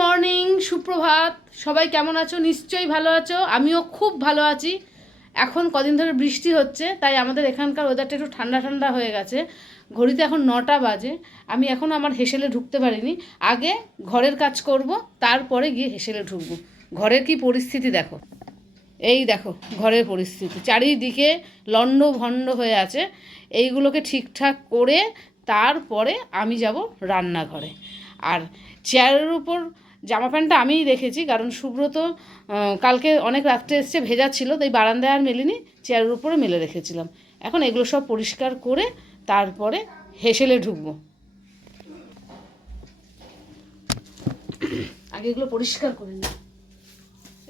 Morning সুপ্রভাত। সবাই কেমন আছো? নিশ্চয়ই ভালো আছো। আমিও খুব ভালো আছি। এখন কদিন ধরে বৃষ্টি হচ্ছে, তাই আমাদের এখানকার ওয়েদারটা একটু ঠান্ডা ঠান্ডা হয়ে গেছে। ঘড়িতে এখন নটা বাজে। আমি এখনও আমার হেসেলে ঢুকতে পারিনি। আগে ঘরের কাজ করব, তারপরে গিয়ে হেসেলে ঢুকবো। ঘরের কি পরিস্থিতি দেখো? এই দেখো, ঘরের পরিস্থিতি। চারিদিকে লণ্ড ভণ্ড হয়ে আছে। এইগুলোকে ঠিকঠাক করে তারপরে আমি যাব রান্নাঘরে। আর চেয়ারের উপর জামা প্যান্টটা আমিই রেখেছি কারণ সুব্রত কালকে অনেক রাত্রে এসছে, ভেজা ছিল, তাই বারান্দায় আর মেলিনি, চেয়ারের উপরে মেলে রেখেছিলাম। এখন এগুলো সব পরিষ্কার করে তারপরে হেসেলে ঢুকবো। আগে এগুলো পরিষ্কার করে নিই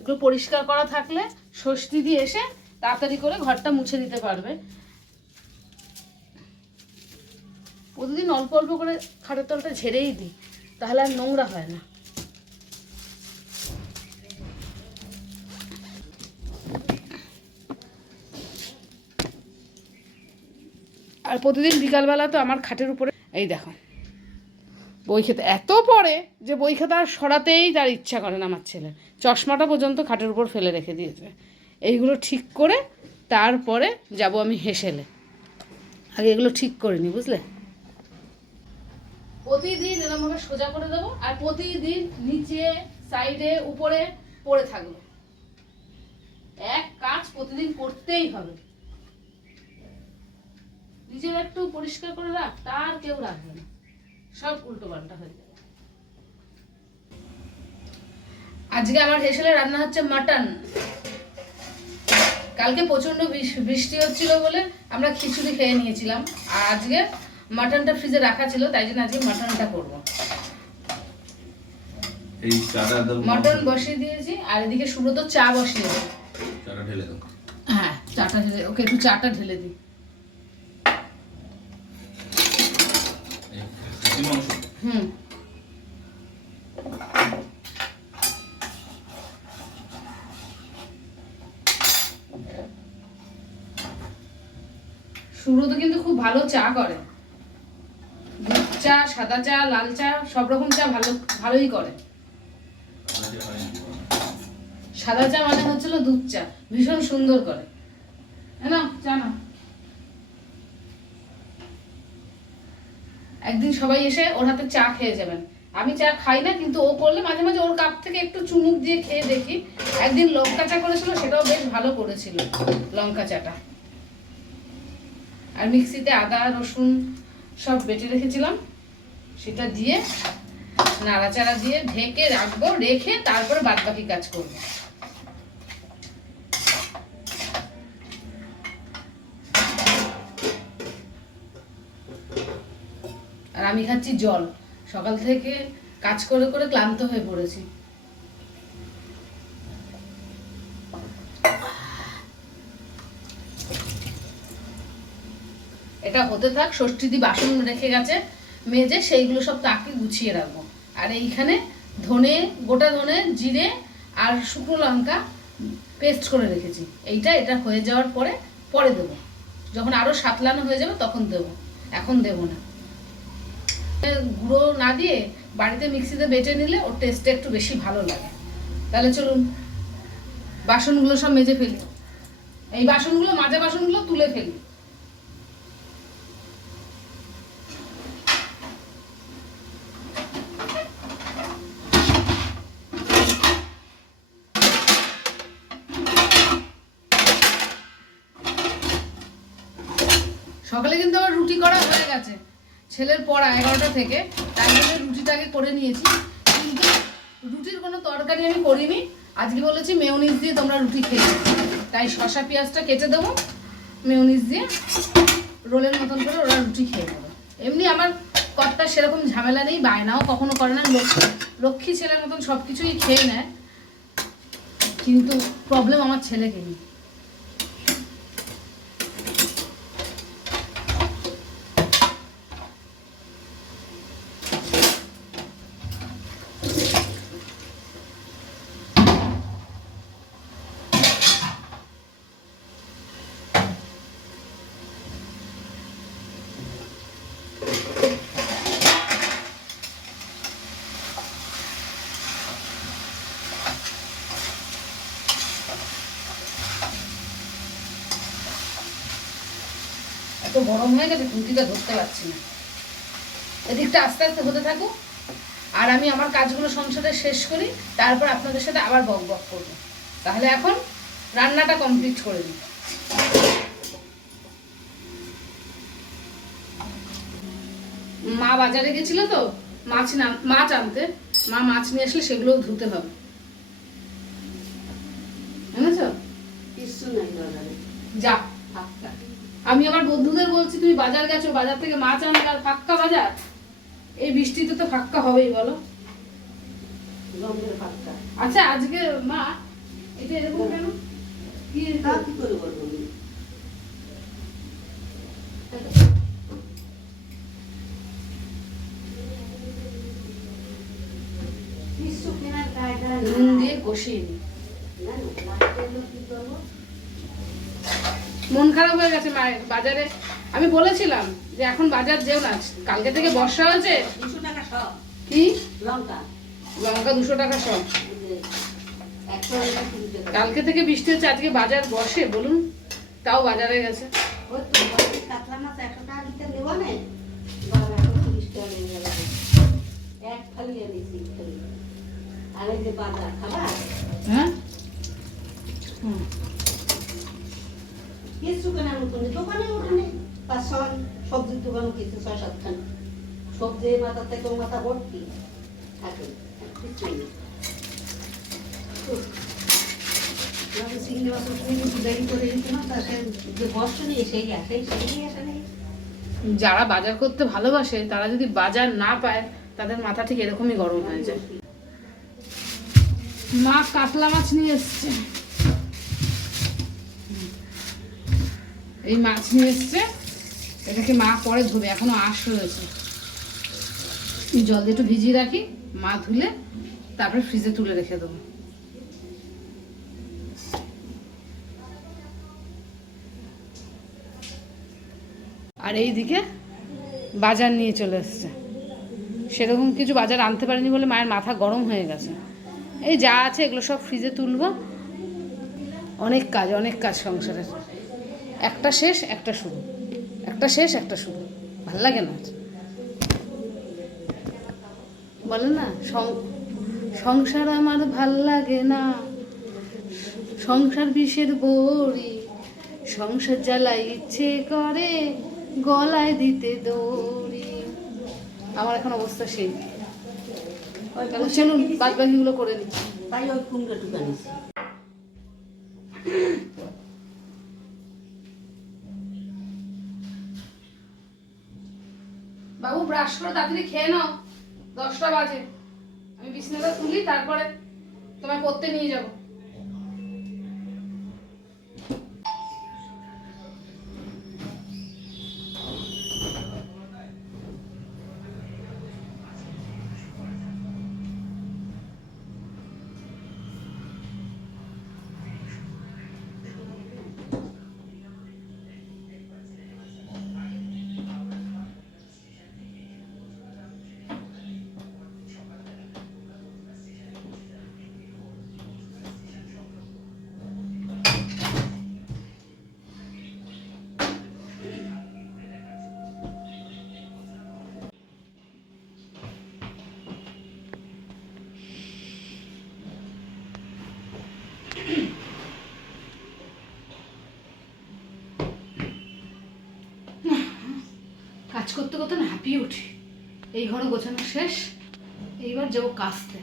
এগুলো পরিষ্কার করা থাকলে ষষ্ঠী দিয়ে এসে তাড়াতাড়ি করে ঘরটা মুছে দিতে পারবে। প্রতিদিন অল্প অল্প করে খাটের তলটা ঝেড়েই দিই, তাহলে আর নোংরা হয় না। আর প্রতিদিন বিকালবেলা তো আমার খাটের উপরে এই দেখো। বই খেতে এত পড়ে যে বই খাতা আর সরাতেই তার ইচ্ছা করে না আমার ছেলে। চশমাটা পর্যন্ত খাটের উপর ফেলে রেখে দিয়েছে। এইগুলো ঠিক করে তারপরে যাব আমি হেসেলে। আগে এগুলো ঠিক করে নি বুঝলে? প্রতিদিন এরকমভাবে সোজা করে দেবো আর প্রতিদিন নিচে, সাইডে, উপরে পড়ে থাকবে। এক কাজ প্রতিদিন করতেই হবে। নিজের একটু পরিষ্কার করে রাখ তার কেউ রাখবে না। সব উল্টো পাল্টা হয়ে যাবে। আজকে আমার হেসেলে রান্না হচ্ছে মাটন। কালকে প্রচণ্ড বৃষ্টি হচ্ছিল বলে আমরা খিচুড়ি খেয়ে নিয়েছিলাম। আর আজকে মাটনটা ফ্রিজে রাখা ছিল তাই জন্য আজকে মাটনটা করব। এই চাটা মটন বসিয়ে দিয়েছি আর এদিকে সুব্রত চা বসিয়েছে চাটা ঢেলে দাও। হ্যাঁ চাটা ঢেলে ওকে একটু চাটা ঢেলে দিই। হুম। সুব্রত কিন্তু খুব ভালো চা করে। দুধ চা, সাদা চা, লাল চা, সব রকম চা ভালো, ভালোই করে। সাদা চা মানে হচ্ছিল দুধ চা, ভীষণ সুন্দর করে। নাও, চা নাও একদিন সবাই এসে ওর হাতে চা খেয়ে যাবেন। আমি চা খাই না, কিন্তু ও করলে মাঝে মাঝে ওর কাপ থেকে একটু চুমুক দিয়ে খেয়ে দেখি। একদিন লঙ্কা চা করেছিল, সেটাও বেশ ভালো করেছিল, লঙ্কা চাটা। আর মিক্সিতে আদা, রসুন সব বেটে রেখেছিলাম। সেটা দিয়ে নাড়াচাড়া দিয়ে ঢেকে রাখব, রেখে তারপরে বাদ বাকি কাজ করব। আমি খাচ্ছি জল। সকাল থেকে কাজ করে করে ক্লান্ত হয়ে পড়েছি। এটা হতে থাক ষষ্ঠীদি বাসন রেখে গেছে, মেজে সেইগুলো সব তাকে গুছিয়ে রাখব। আর এইখানে ধনে, গোটা ধনে, জিরে আর শুকনো লঙ্কা পেস্ট করে রেখেছি। এইটা, এটা হয়ে যাওয়ার পরে পরে দেবো। যখন আরও সাতলানো হয়ে যাবে তখন দেবো। এখন দেবো না। গুঁড়ো না দিয়ে বাড়িতে মিক্সিতে বেটে নিলে ওর টেস্টটা একটু বেশি ভালো লাগে। তাহলে চলুন, বাসনগুলো সব মেজে ফেলি। এই বাসনগুলো, মাজা বাসনগুলো তুলে ফেলি। সকালে কিন্তু আমার রুটি করা হয়ে গেছে। ছেলের পড়া এগারোটা থেকে তাই জন্য রুটিটাকে করে নিয়েছি। কিন্তু রুটির কোনো তরকারি আমি করিনি। আজকে বলেছি মেয়নিজ দিয়ে তোমরা রুটি খেয়ে তাই শশা পেঁয়াজটা কেটে দেবো। মেয়নিজ দিয়ে রোলের মতন করে ওরা রুটি খেয়ে নেবে। এমনি আমার কর্তার সেরকম ঝামেলা নেই, বায়নাও কখনো করে না। লক্ষ্মী লক্ষ্মী ছেলের মতন সব কিছুই খেয়ে নেয়। কিন্তু প্রবলেম আমার ছেলেকে নিয়ে এত গরম হয়ে গেছে খুন্তিটা ধরতে পারছি না। এদিকটা আস্তে আস্তে হতে থাকুক আর আমি আমার কাজগুলো সংসারে শেষ করি তারপর আপনাদের সাথে আবার বক বক করব। তাহলে এখন রান্নাটা কমপ্লিট করে দিই। মা বাজারে গেছিল তো মাছ না মাছ আনতে। মা মাছ নিয়ে আসলে সেগুলোও ধুতে হবে। বুঝেছ কিছু নাই বাজারে। যা। ফাঁকা আমি আমার বন্ধুদের বলছি তুমি বাজার গেছো বাজার থেকে মাছ আনবে আর ফাক্কা বাজার? এই বৃষ্টিতে তো ফাক্কা হবেই বলো। আচ্ছা আজকে মা এটা এরকম কেন? কি কি করে বলব। নুন দিয়ে কষিয়ে নি। মন খারাপ হয়ে গেছে মায়ের বাজারে। আমি বলেছিলাম যে এখন বাজার যেও না কালকে থেকে বর্ষা হয়েছে। দুশো টাকা সব। কি? লঙ্কা। লঙ্কা দুশো টাকা সব। কালকে থেকে বৃষ্টি হচ্ছে আজকে বাজার বসে বলুন। তাও বাজারে গেছে। আর এই যে বাজার খাবার? হ্যাঁ? হুম। কিছু কেনার দোকানে ওখানে পাঁচ, ছয়, সবজির দোকানও কিছু, ছয়, সাতখান। সবজি মাথা থেকে ও মাথা ভর্তি। থাকে কিছু নেই। যারা বাজার করতে ভালোবাসে, তারা যদি বাজার না পায়, তাদের মাথা ঠিক এরকমই গরম হয়ে যায়। মা কাতলা মাছ নিয়ে এসছে। এই মাছ নিয়ে এসছে। এটাকে মা পরে ধুবে, এখনও আঁশ রয়েছে। জল দিয়ে একটু ভিজিয়ে রাখি, মা ধুলে তারপরে ফ্রিজে তুলে রেখে দেবো। আর এই দিকে বাজার নিয়ে চলে এসছে। সেরকম কিছু বাজার আনতে পারিনি বলে মায়ের মাথা গরম হয়ে গেছে। এই যা আছে এগুলো সব ফ্রিজে তুলবো। অনেক কাজ অনেক কাজ সংসারের। একটা শেষ একটা শুরু। একটা শেষ একটা শুরু। ভালো লাগে না? বলে না সংসার আমার ভালো লাগে না। সংসার বিষের বড়ি সংসার জ্বালাই ইচ্ছে করে গলায় দিতে দড়ি। আমার এখন অবস্থা সেই। চলুন বাদ বাকিগুলো করে নিচ্ছি তাই ওই কুমড়ো টুকানিছি বাবু ব্রাশ করে তাড়াতাড়ি খেয়ে নাও। দশটা বাজে। আমি বিছানাটা তুলি তারপরে তোমায় পড়তে নিয়ে যাব। কাজ করতে করতে না হাঁপিয়ে উঠি। এই ঘরে গোছানো শেষ। এইবার যাব কাজতে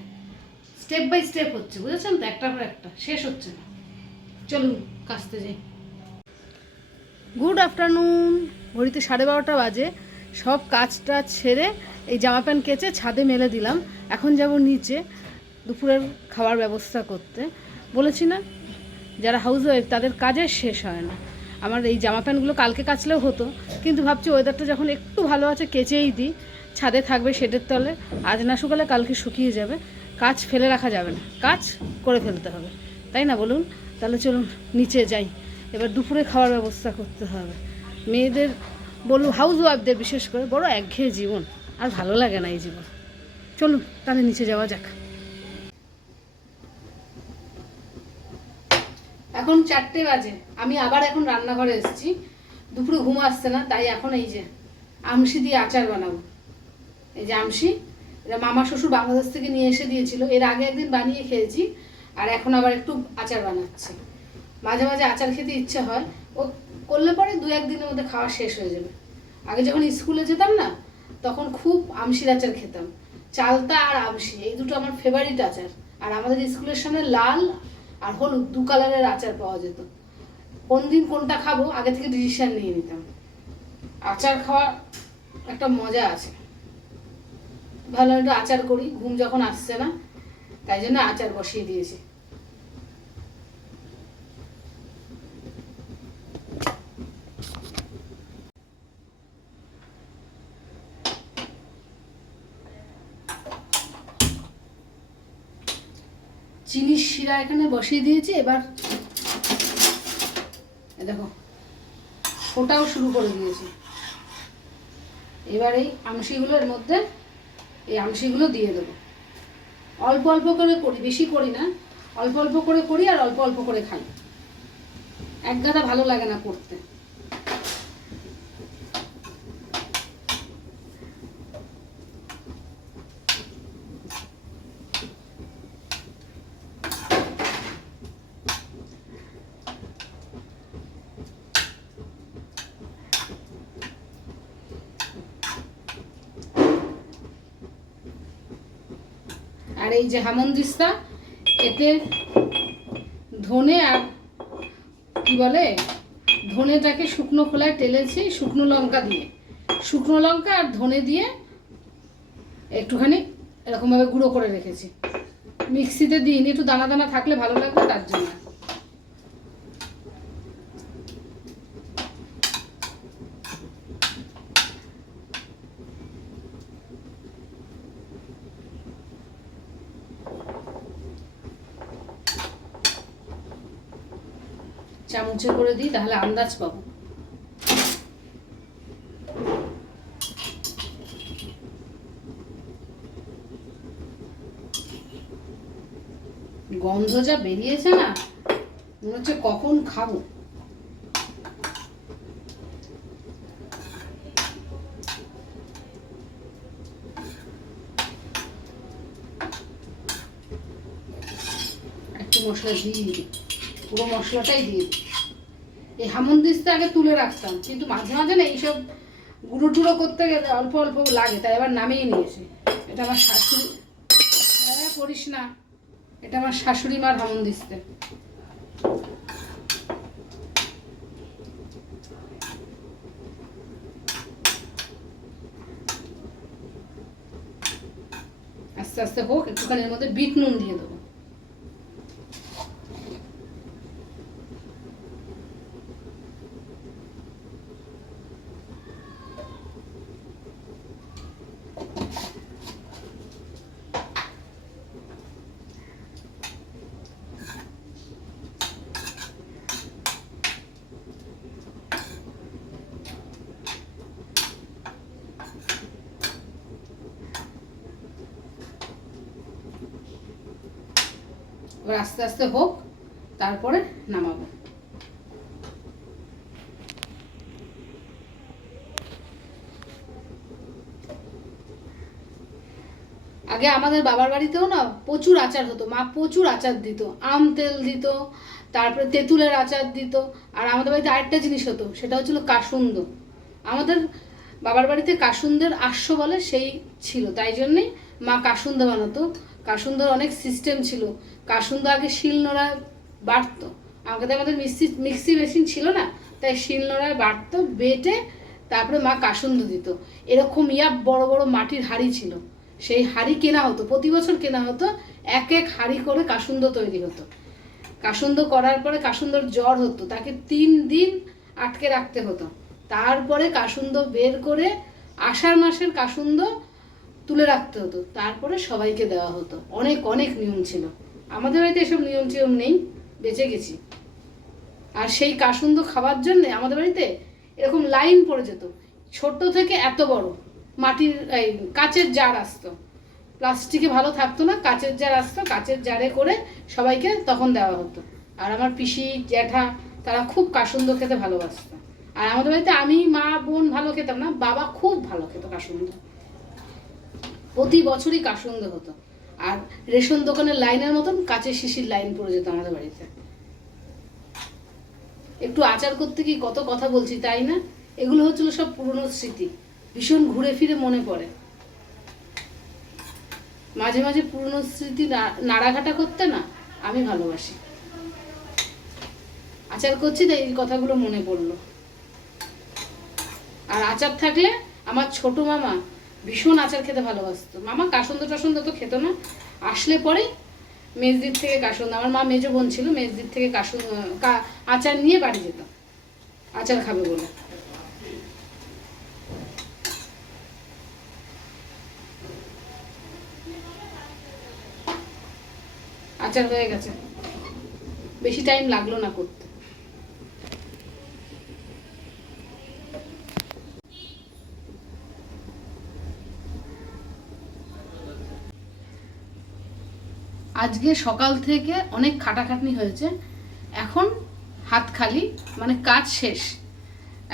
স্টেপ বাই স্টেপ হচ্ছে, বুঝেছেন তো? একটা পর একটা। শেষ হচ্ছে না। চলুন কাজতে যাই। গুড আফটারনুন ঘড়িতে সাড়ে বারোটা বাজে। সব কাজটা ছেড়ে এই জামা প্যান্ট কেচে ছাদে মেলে দিলাম। এখন যাব নিচে দুপুরের খাবার ব্যবস্থা করতে। বলেছি না? যারা হাউস ওয়াইফ তাদের কাজের শেষ হয় না। আমার এই জামা প্যান্টগুলো কালকে কাচলেও হতো। কিন্তু ভাবছি ওয়েদারটা যখন একটু ভালো আছে, কেচেই দিই। ছাদে থাকবে শেডের তলে। আজ না শুকালে কালকে শুকিয়ে যাবে। কাজ ফেলে রাখা যাবে না। কাজ করে ফেলতে হবে। তাই না বলুন? তাহলে চলুন, নিচে যাই। এবার দুপুরে খাওয়ার ব্যবস্থা করতে হবে। মেয়েদের বলুন হাউস ওয়াইফদের বিশেষ করে বড় একঘেয়ে জীবন। আর ভালো লাগে না এই জীবন। চলুন, তাহলে নিচে যাওয়া যাক। এখন চারটে বাজে। আমি আবার এখন রান্নাঘরে এসেছি। দুপুরে ঘুম আসছে না, তাই এখন এই যে আমসি দিয়ে আচার বানাবো। এই যে আমসি এটা মামা শ্বশুর বাংলাদেশ থেকে নিয়ে এসে দিয়েছিল। এর আগে একদিন বানিয়ে খেয়েছি, আর এখন আবার একটু আচার বানাচ্ছি। মাঝে মাঝে আচার খেতে ইচ্ছে হয়। ও করলে পরে দু একদিনের মধ্যে খাওয়া শেষ হয়ে যাবে। আগে যখন স্কুলে যেতাম না, তখন খুব আমসির আচার খেতাম। চালতা আর আমসি এই দুটো আমার ফেভারিট আচার। আর আমাদের স্কুলের সামনে লাল আর হলুদ, দু কালারের আচার পাওয়া যেত। কোন দিন কোনটা খাব, আগে থেকে ডিসিশন নিয়ে নিতাম। আচার খাওয়ার একটা মজা আছে। ভালো একটু আচার করি, ঘুম যখন আসছে না, তাই জন্য আচার বসিয়ে দিয়েছি। চিনির শিরা এখানে বসিয়ে দিয়েছি, এবার দেখো, ফোটাও শুরু করে দিয়েছি। এবার এই আমসিগুলো এর মধ্যে, এই আমসিগুলো দিয়ে দেবো। অল্প অল্প করে করি, বেশি করি না, অল্প অল্প করে করি আর অল্প অল্প করে খাই। এক গাদা ভালো লাগে না করতে। এই যে হামন্দিস্তা এতে ধনে আর কি বলে, ধনেটাকে শুকনো খোলায় টেলেছি, শুকনো লঙ্কা দিয়ে। শুকনো লঙ্কা আর ধনে দিয়ে একটুখানি এরকমভাবে গুঁড়ো করে রেখেছি। মিক্সিতে দিন একটু দানা দানা থাকলে ভালো লাগবে, তার জন্য। চামচে করে দিই, তাহলে আন্দাজ পাবো। গন্ধ যা বেরিয়েছে না, মনে হচ্ছে কখন খাব। একটু মশলা দিয়ে দিই। পুরো মশলাটাই দিয়ে দিই। এই হামন্দিসটা আগে তুলে রাখতাম, কিন্তু মাঝে মাঝে না এইসব গুঁড়ো টুড়ো করতে গেলে অল্প অল্প লাগে, তাই আবার নামিয়ে নিয়েছে। এটা আমার শাশুড়ি হ্যাঁ করিস না। এটা আমার শাশুড়ি মার হামন্দিস্তে আস্তে আস্তে হোক, একটুখানি এর মধ্যে বিট নুন দিয়ে দেবো। এবার আস্তে আস্তে হোক, তারপরে নামাবো। আগে আমাদের বাবার বাড়িতেও না প্রচুর আচার হতো, মা প্রচুর আচার দিত, আম তেল দিত, তারপরে তেঁতুলের আচার দিত, আর আমাদের বাড়িতে আরেকটা জিনিস হতো, সেটা হচ্ছিল কাসুন্দ। আমাদের বাবার বাড়িতে কাসুন্দের আশ্ব বলে সেই ছিল, তাই জন্যেই মা কাসুন্দ বানাতো। কাসুন্দর অনেক সিস্টেম ছিল। কাসুন্দ আগে শিলনোড়ায় বাটতো আমাদের আমাদের মিক্সি মিক্সি মেশিন ছিল না, তাই শিলনোড়ায় বাটতো বেটে তারপরে মা কাসুন্দ দিত। এরকম ইয়া বড় বড় মাটির হাঁড়ি ছিল। সেই হাঁড়ি কেনা হতো, প্রতি বছর কেনা হতো, এক এক হাঁড়ি করে কাসুন্দ তৈরি হতো। কাসুন্দ করার পরে কাসুন্দর জ্বর হতো, তাকে তিন দিন আটকে রাখতে হতো। তারপরে কাসুন্দ বের করে আষাঢ় মাসের কাসুন্দ তুলে রাখতে হতো, তারপরে সবাইকে দেওয়া হতো। অনেক অনেক নিয়ম ছিল। আমাদের বাড়িতে এসব নিয়ম টিয়ম নেই, বেঁচে গেছি। আর সেই কাসুন্দ খাবার জন্য আমাদের বাড়িতে এরকম লাইন পড়ে যেত। ছোট থেকে এত বড়, মাটির, এই, কাচের জার আসতো। প্লাস্টিকে ভালো থাকতো না, কাচের জার আসতো, কাচের জারে করে সবাইকে তখন দেওয়া হতো। আর আমার পিসি, জ্যাঠা, তারা খুব কাসুন্দ খেতে ভালোবাসতো। আর আমাদের বাড়িতে আমি, মা, বোন ভালো খেতাম না, বাবা খুব ভালো খেত কাসুন্দ। প্রতি বছরই কাসুন্দ হতো। আর রেশন দোকানের লাইনের মতন কাঁচের শিশির লাইন পড়ে যেত আমাদের বাড়িতে। একটু আচার করতে কি কত কথা বলছি, তাই না? এগুলো হচ্ছিল সব পুরনো স্মৃতি। ভীষণ ঘুরে ফিরে মনে পড়ে। মাঝে মাঝে পুরনো স্মৃতি নাড়াঘাটা করতে না, আমি ভালোবাসি। আচার করছি, তাই এই কথাগুলো মনে পড়ল। আর আচার থাকলে আমার ছোট মামা ভীষণ আচার খেতে ভালোবাসতো। মামা কাসন্দ টাসন্দ তো খেত না। আসলে পরে মেজদির থেকে কাসন্দ, আমার মা মেজো বোন ছিল, মেজদির থেকে কাসন্দ আচার নিয়ে বাড়ি যেত আচার খাবে বলে। আচার হয়ে গেছে। বেশি টাইম লাগল না করতে। আজকে সকাল থেকে অনেক খাটাখাটনি হয়েছে। এখন হাত খালি মানে কাজ শেষ।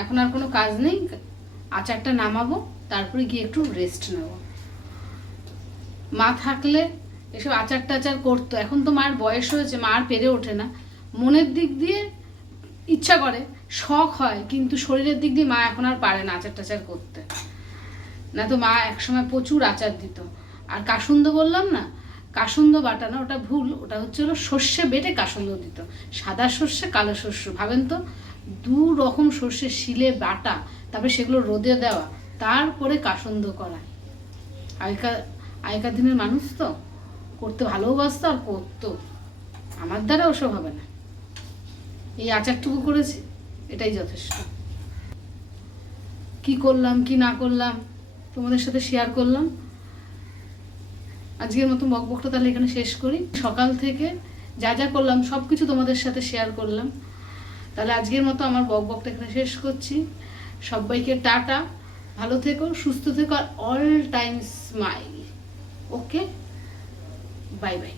এখন আর কোনো কাজ নেই। আচারটা নামাবো, তারপরে গিয়ে একটু রেস্ট নেব। মা থাকলে এসব আচার টাচার করতো। এখন তো মার বয়স হয়েছে, মা আর পেরে ওঠে না। মনের দিক দিয়ে ইচ্ছা করে, শখ হয়, কিন্তু শরীরের দিক দিয়ে মা এখন আর পারে না আচার টাচার করতে। না তো মা একসময় প্রচুর আচার দিত। আর কাসুন্দ বললাম না কাসুন্দ বাটা না, ওটা ভুল, ওটা হচ্ছে হলো সর্ষে বেটে কাসুন্দ দিত। সাদা সর্ষে, কালো সর্ষে, ভাবেন তো? দু রকম সর্ষে শিলে বাটা, তারপরে সেগুলো রোদে দেওয়া, তারপরে কাসুন্দ করা। আগেকার আগেকার দিনের মানুষ তো করতে ভালোবাসতো আর করতো। আমার দ্বারা ওসব হবে না। এই আচারটুকু করেছি, এটাই যথেষ্ট। কি করলাম, কি না করলাম, তোমাদের সাথে শেয়ার করলাম। আজকের মতো বকবকটা তাহলে এখানে শেষ করি। সকাল থেকে যা যা করলাম সব কিছু তোমাদের সাথে শেয়ার করলাম। তাহলে আজকের মতো আমার বকবকটা এখানে শেষ করছি। সবাইকে টাটা, ভালো থেকো, সুস্থ থেকো, আর all time smile okay bye bye